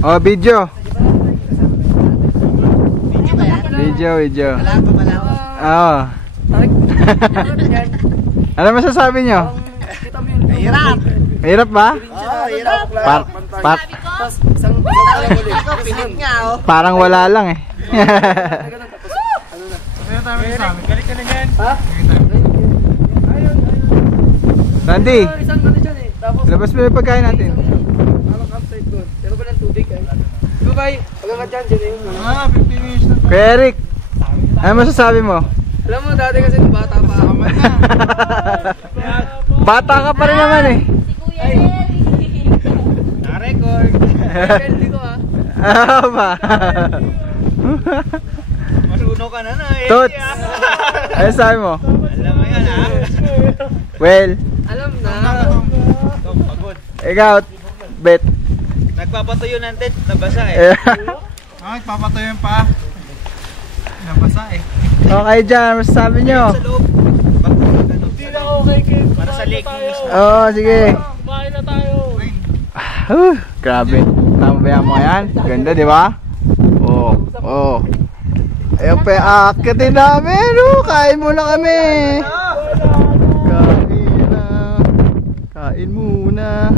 Oh, video. Video. Oo. Ano masasabi nyo? Hirap. Mahirap ba? Oo, hirap. Parang wala lang eh. Randy, labas mo yung pagkain natin. Pero ba ng tubig eh? Bye-bye. Pagka dyan, dyan eh. 15 minutes na. Kuya Eric, ano masasabi mo? Alam mo, dati kasi nung bata pa. Bata ka pa rin naman eh. Ay. Na-record. Pwede ko ha. Ah ba? Maruno ka na eh. Tots, ano sabi mo? Alam mo yan ha. Well, Alam na. Pagod. ikaw, Bet. Nagpapatuyo ng tent, nabasa eh. Nagpapatuyo pa. Nabasa eh. Okay dyan, masasabi nyo? Sa loob. Hindi na okay kid. Para sa lake mismo. Oo, sige. Kumain na tayo. Grabe. Tama mo yan? Ganda, di ba? Oo. Oo. Ayun pa yung akitin namin. Kain muna kami. Kain muna.